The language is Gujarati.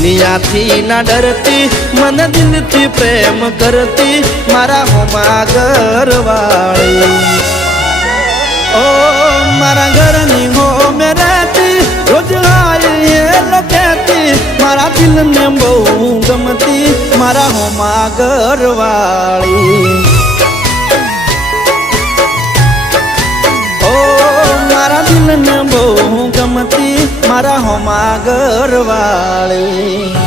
દુનિયાથી ના ડરતી મને દિલથી પ્રેમ કરતી મારા હોમા ઘરવાળી ઓ મારા ઘરની હો મેરાતી રોજ આયે લખેતી મારા દિલને બહુ ગમતી મારા હોમા ઘરવાળી ઓ મારા દિલને બહુ ગમતી મારા હોમા ઘરવાળી